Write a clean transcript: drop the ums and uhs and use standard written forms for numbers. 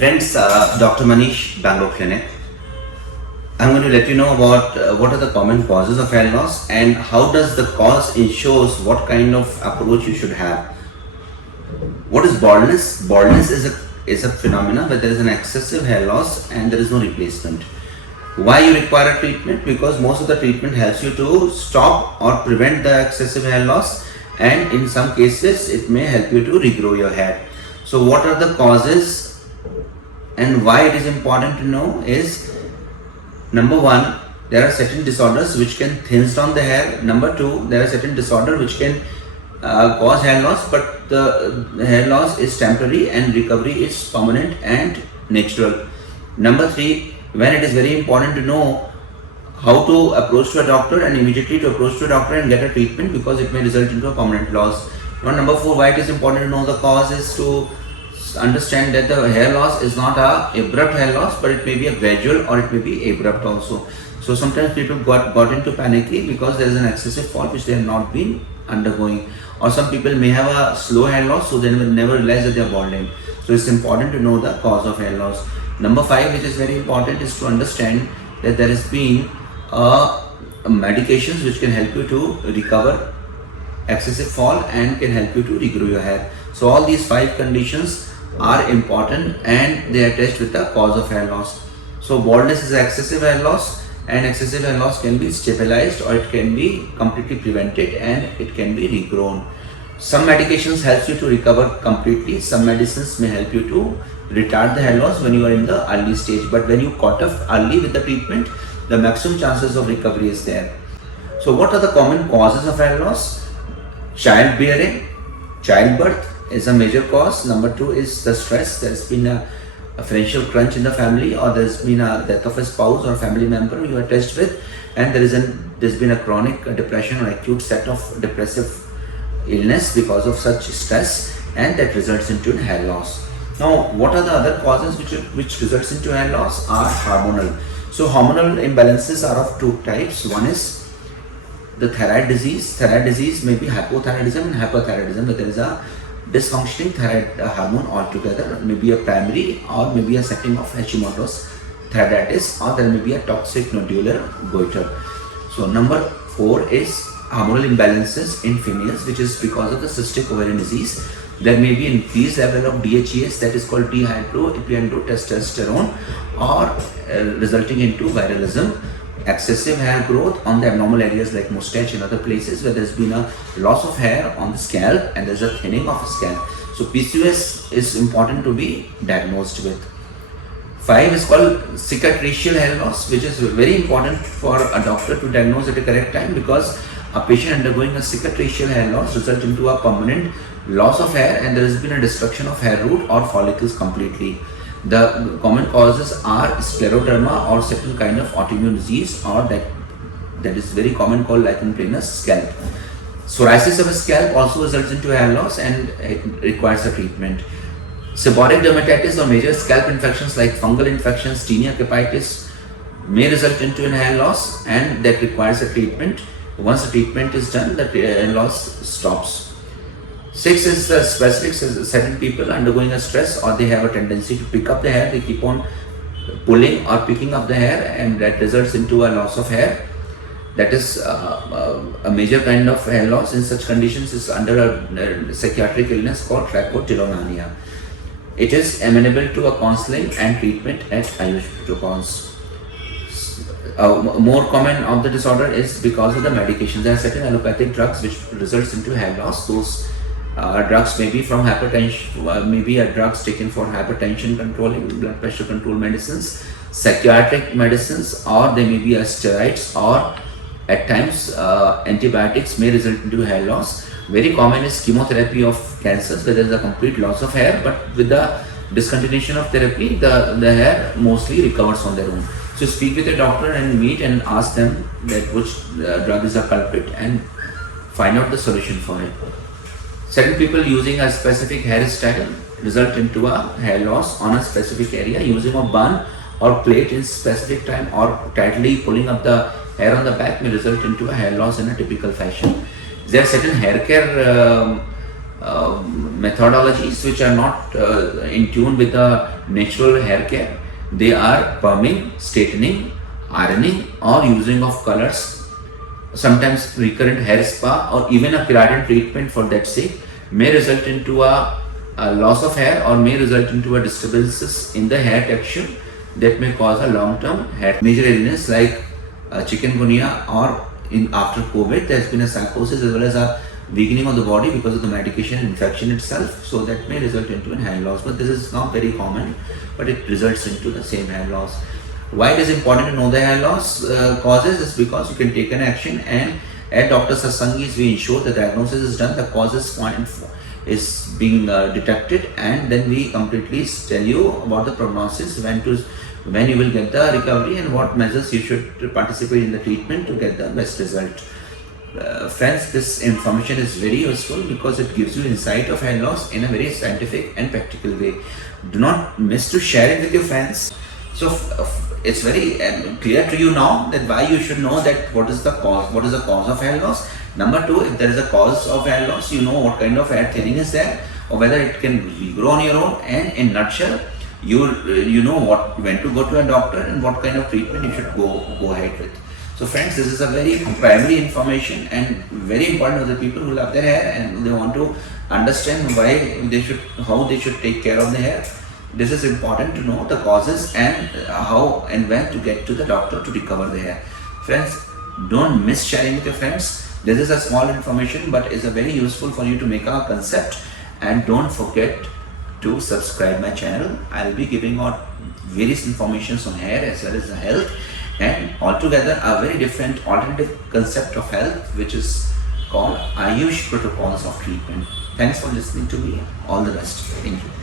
Friends, Dr. Manish, Bangalore Clinic. I'm going to let you know about what are the common causes of hair loss and how does the cause ensures what kind of approach you should have. What is baldness? Baldness is a phenomenon where there is an excessive hair loss and there is no replacement. Why you require a treatment? Because most of the treatment helps you to stop or prevent the excessive hair loss, and in some cases it may help you to regrow your hair. So what are the causes and why it is important to know is, number one, there are certain disorders which can thin down the hair. Number two, there are certain disorders which can cause hair loss, but the hair loss is temporary and recovery is permanent and natural. Number three, when it is very important to know how to approach to a doctor and immediately to approach to a doctor and get a treatment because it may result into a permanent loss. Now, number four, why it is important to know the cause is to understand that the hair loss is not a abrupt hair loss, but it may be a gradual or it may be abrupt also. So sometimes people got into panicky because there is an excessive fall which they have not been undergoing, or some people may have a slow hair loss, so they will never realize that they are balding. So it's important to know the cause of hair loss. Number five, which is very important, is to understand that there has been medications which can help you to recover excessive fall and can help you to regrow your hair. So all these five conditions are important and they are attached with the cause of hair loss. So baldness is excessive hair loss, and excessive hair loss can be stabilized or it can be completely prevented and it can be regrown. Some medications help you to recover completely. Some medicines may help you to retard the hair loss when you are in the early stage, but when you caught up early with the treatment, the maximum chances of recovery is there. So what are the common causes of hair loss? Childbearing, childbirth is a major cause. Number two is the stress. There's been a financial crunch in the family, or there's been a death of a spouse or family member you are touched with, and there's been a chronic depression or acute set of depressive illness because of such stress, and that results into hair loss. Now, what are the other causes which results into hair loss? Are hormonal. So hormonal imbalances are of two types. One is the thyroid disease. Thyroid disease may be hypothyroidism and hyperthyroidism, where there is a dysfunctioning thyroid hormone altogether, maybe a primary or maybe a setting of Hashimoto's thyroiditis, or there may be a toxic nodular goiter. So number four is hormonal imbalances in females, which is because of the cystic ovarian disease. There may be increased level of DHEAs, that is called dihydroepiandrotestosterone, or resulting into virilism, excessive hair growth on the abnormal areas like mustache and other places where there's been a loss of hair on the scalp and there's a thinning of the scalp. So PCOS is important to be diagnosed with. 5 is called cicatricial hair loss, which is very important for a doctor to diagnose at the correct time, because a patient undergoing a cicatricial hair loss results into a permanent loss of hair and there has been a destruction of hair root or follicles completely. The common causes are scleroderma or certain kind of autoimmune disease, or that is very common called lichen planus scalp. Psoriasis of the scalp also results into hair loss and it requires a treatment. Seborrheic dermatitis or major scalp infections like fungal infections, tinea capitis may result into a hair loss and that requires a treatment. Once the treatment is done, the hair loss stops. 6 is the specific. Certain people undergoing a stress or they have a tendency to pick up the hair, they keep on pulling or picking up the hair and that results into a loss of hair. That is a major kind of hair loss. In such conditions is under a psychiatric illness called trichology. It is amenable to a counseling and treatment at Ayush protocols. More common of the disorder is because of the medications. There are certain allopathic drugs which results into hair loss. Those drugs may be from hypertension, maybe a drugs taken for hypertension controlling, blood pressure control medicines, psychiatric medicines, or they may be steroids, or at times antibiotics may result into hair loss. Very common is chemotherapy of cancers, where there is a complete loss of hair, but with the discontinuation of therapy, the hair mostly recovers on their own. So speak with your doctor and meet and ask them that which drug is a culprit and find out the solution for it. Certain people using a specific hairstyle result into a hair loss on a specific area. Using a bun or plait in specific time or tightly pulling up the hair on the back may result into a hair loss in a typical fashion. There are certain hair care methodologies which are not in tune with the natural hair care. They are perming, straightening, ironing, or using of colors. Sometimes recurrent hair spa or even a keratin treatment for that sake may result into a loss of hair or may result into a disturbances in the hair texture that may cause a long-term hair major illness like chikungunya, or in after COVID there has been a psychosis as well as a weakening of the body because of the medication infection itself, so that may result into an hair loss. But this is not very common, but it results into the same hair loss. Why it is important to know the hair loss causes is because you can take an action, and at Dr. Satsangis we ensure the diagnosis is done, the causes point is being detected, and then we completely tell you about the prognosis, when you will get the recovery and what measures you should participate in the treatment to get the best result. Friends, this information is very useful because it gives you insight of hair loss in a very scientific and practical way. Do not miss to share it with your friends. So it's very clear to you now that why you should know that what is the cause of hair loss. Number two, if there is a cause of hair loss, you know what kind of hair thinning is there, or whether it can regrow on your own, and in nutshell, you know when to go to a doctor and what kind of treatment you should go ahead with. So friends, this is a very primary information and very important to the people who love their hair and they want to understand how they should take care of their hair. This is important to know the causes and how and when to get to the doctor to recover the hair. Friends, don't miss sharing with your friends. This is a small information but is a very useful for you to make a concept, and don't forget to subscribe my channel. I'll be giving out various informations on hair as well as the health, and altogether a very different alternative concept of health which is called Ayush protocols of treatment. Thanks for listening to me. All the best. Thank you.